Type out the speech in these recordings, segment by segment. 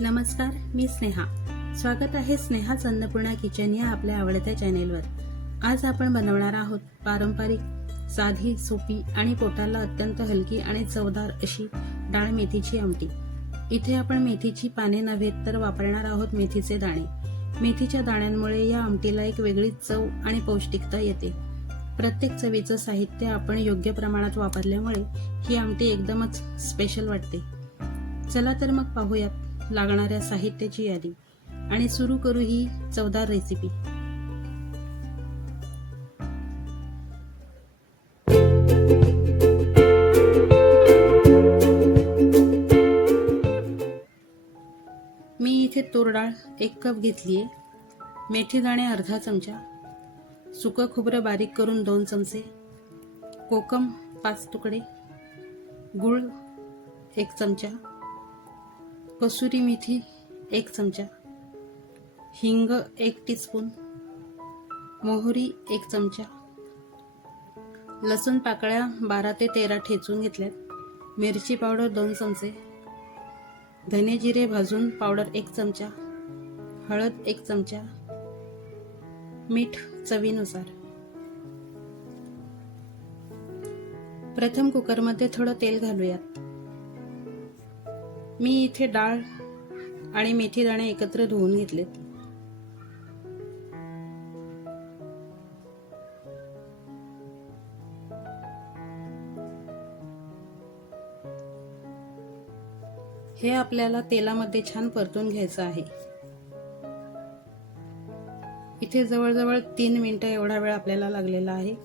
नमस्कार मी स्नेहा. स्वागत आहे स्नेहाच अन्नपूर्णा किचन या आपल्या आवडत्या चॅनेलवर. आज आपण बनवणार आहोत पारंपरिक साधी सोपी आणि पोटाला अत्यंत हलकी आणि चवदार अशी डाळ मेथीची आमटी. इथे आपण मेथीची पाने नव्हे तर वापरणार आहोत मेथीचे दाणे. मेथीच्या दाण्यांमुळे या आमटीला एक वेगळीच चव आणि पौष्टिकता येते. प्रत्येक चवीचं साहित्य आपण योग्य प्रमाणात वापरल्यामुळे ही आमटी एकदमच स्पेशल वाटते. चला तर मग पाहूयात. लागणाऱ्या साहित्याची यादी. आणि सुरू करू ही चवदार रेसिपी मी इथे तोरडाळ एक कप घेतली आहे मेथी दाणे अर्धा चमचा. सुकं खोबरं बारीक करून दोन चमचे. कोकम पाच तुकडे. गूळ एक चमचा. कसुरी मेथी एक चमचा हिंग एक टीस्पून मोहरी एक चमचा लसूण पाकळ्या बारा ते तेरा ठेचून घेतल्यात. मिरची पावडर दोन चमचे धने जिरे भाजून पावडर एक चमचा हळद एक चमचा मीठ चवीनुसार. प्रथम कुकरमध्ये थोडं तेल घालूयात. मी इथे डाळ आणि मेथी दाणे एकत्र धुवून घेतलेत. हे आपल्याला तेलामध्ये छान परतून घ्यायचं आहे. इथे जवळजवळ तीन मिनिटं एवढा वेळ आपल्याला लागलेला आहे.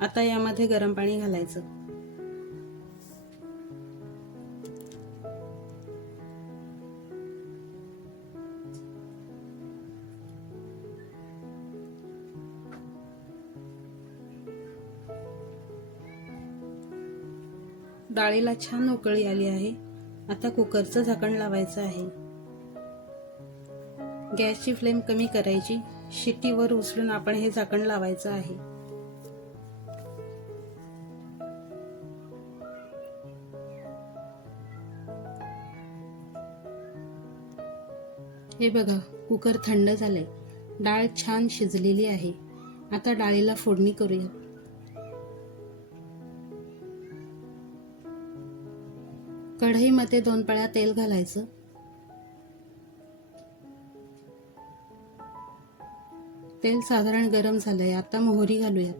आता यामध्ये गरम पाणी घालायचं. डाळीला छान उकळी आली आहे. आता कुकरचं झाकण लावायचं आहे. गॅसची फ्लेम कमी करायची. शिट्टीवर उचलून आपण हे झाकण लावायचं आहे. हे बघा कुकर थंड झालंय. डाळ छान शिजलेली आहे. आता डाळीला फोडणी करूया. कढईमध्ये दोन पळ्या तेल घालायचं. तेल साधारण गरम झालंय आता मोहरी घालूयात.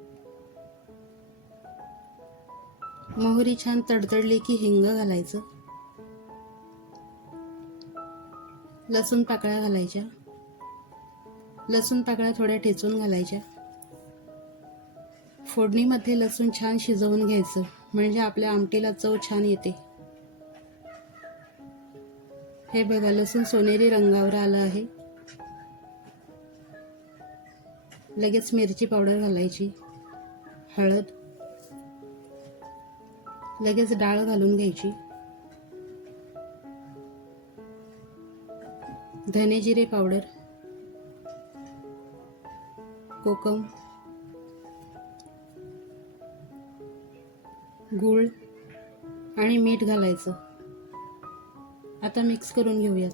मोहरी छान तडतडली की हिंग घालायचं. लसूण पाकळ्या घालायच्या. लसूण पाकळ्या थोड्या ठेचून घालायच्या. फोडणीमध्ये लसूण छान शिजवून घ्यायचं म्हणजे आपल्या आमटीला चव छान येते. हे बघा लसूण सोनेरी रंगावर आलं आहे. लगेच मिरची पावडर घालायची हळद लगेच डाळ घालून घ्यायची धने जिरे पावडर कोकम गूळ आणि मीठ घालायचं. आता मिक्स करून घेऊयात.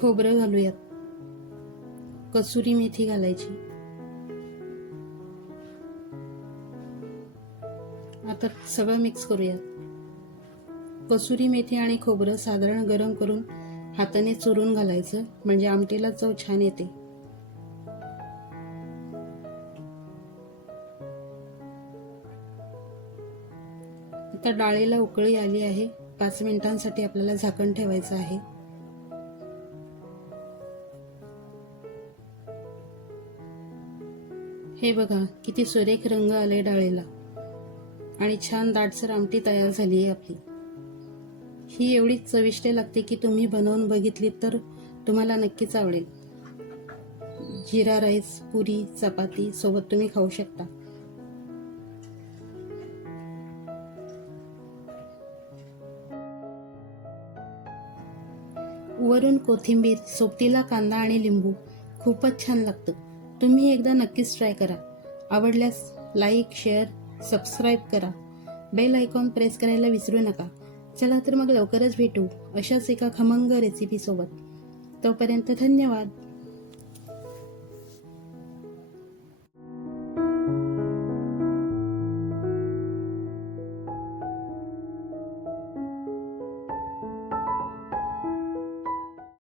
खोबरं घालूयात. कसुरी मेथी घालायची. आता सगळं मिक्स करूयात. कसुरी मेथी आणि खोबरं साधारण गरम करून हाताने चुरून घालायचं म्हणजे आमटीला चव छान येते. आता डाळीला उकळी आली आहे. पाच मिनिटांसाठी आपल्याला झाकण ठेवायचं आहे. हे बघा किती सुरेख रंग आले डाळीला. आणि छान दाटसर आमटी तयार झाली आहे आपली. ही एवढी चविष्ट लागते की तुम्ही बनवून बघितली तर तुम्हाला नक्कीच आवडेल. जिरा राईस पुरी चपाती सोबत तुम्ही खाऊ शकता. वरून कोथिंबीर सोबतीला कांदा आणि लिंबू. खूपच छान लागतं. तुम्ही एकदा नक्कीच ट्राय करा. आवडल्यास लाईक शेअर सबस्क्राईब करा. बेल आयकॉन प्रेस करायला विसरू नका. चला तर मग लवकरच भेटू अशाच एका खमंग रेसिपीसोबत तोपर्यंत धन्यवाद.